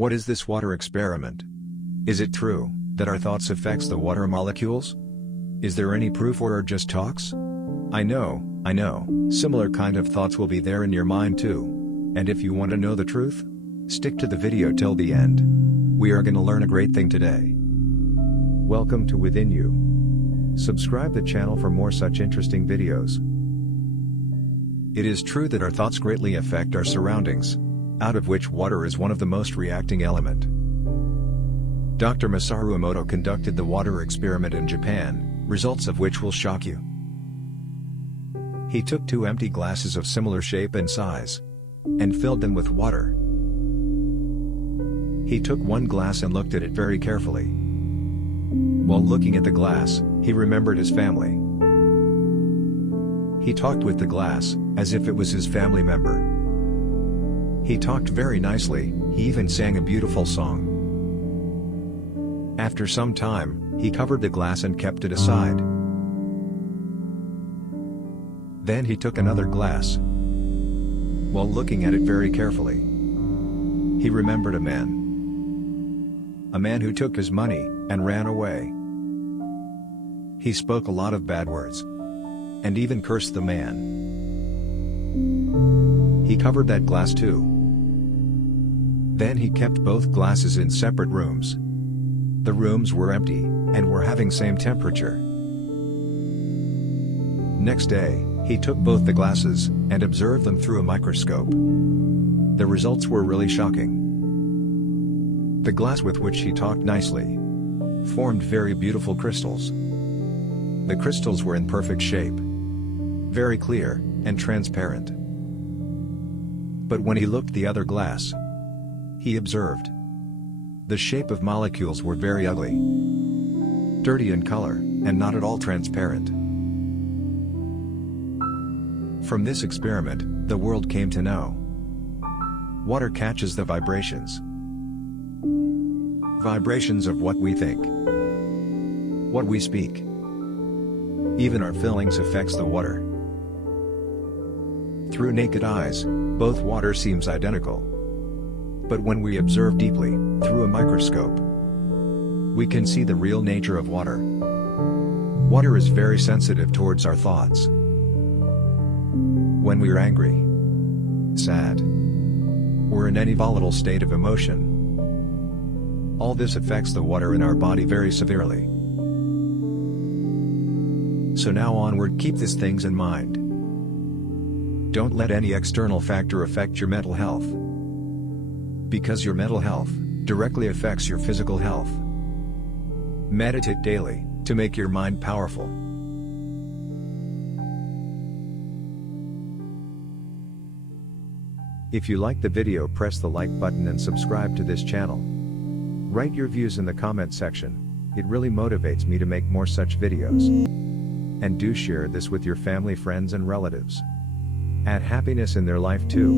What is this water experiment? Is it true that our thoughts affects the water molecules? Is there any proof or are just talks? I know, similar kind of thoughts will be there in your mind too. And if you want to know the truth, stick to the video till the end. We are gonna learn a great thing today. Welcome to Within You. Subscribe the channel for more such interesting videos. It is true that our thoughts greatly affect our surroundings, out of which water is one of the most reacting element. Dr. Masaru Emoto conducted the water experiment in Japan, results of which will shock you. He took 2 empty glasses of similar shape and size, and filled them with water. He took one glass and looked at it very carefully. While looking at the glass, he remembered his family. He talked with the glass, as if it was his family member. He talked very nicely, he even sang a beautiful song. After some time, he covered the glass and kept it aside. Then he took another glass. While looking at it very carefully, he remembered a man. A man who took his money, and ran away. He spoke a lot of bad words, and even cursed the man. He covered that glass too. Then he kept both glasses in separate rooms. The rooms were empty, and were having same temperature. Next day, he took both the glasses, and observed them through a microscope. The results were really shocking. The glass with which he talked nicely formed very beautiful crystals. The crystals were in perfect shape, very clear, and transparent. But when he looked the other glass, he observed the shape of molecules were very ugly, dirty in color, and not at all transparent. From this experiment, the world came to know water catches the vibrations. Vibrations of what we think, what we speak. Even our feelings affects the water. Through naked eyes, both water seems identical. But when we observe deeply, through a microscope, we can see the real nature of water. Water is very sensitive towards our thoughts. When we are angry, sad, or in any volatile state of emotion, all this affects the water in our body very severely. So now onward, keep these things in mind. Don't let any external factor affect your mental health, because your mental health directly affects your physical health. Meditate daily to make your mind powerful. If you like the video, press the like button and subscribe to this channel. Write your views in the comment section, it really motivates me to make more such videos. And do share this with your family, friends and relatives. Add happiness in their life too.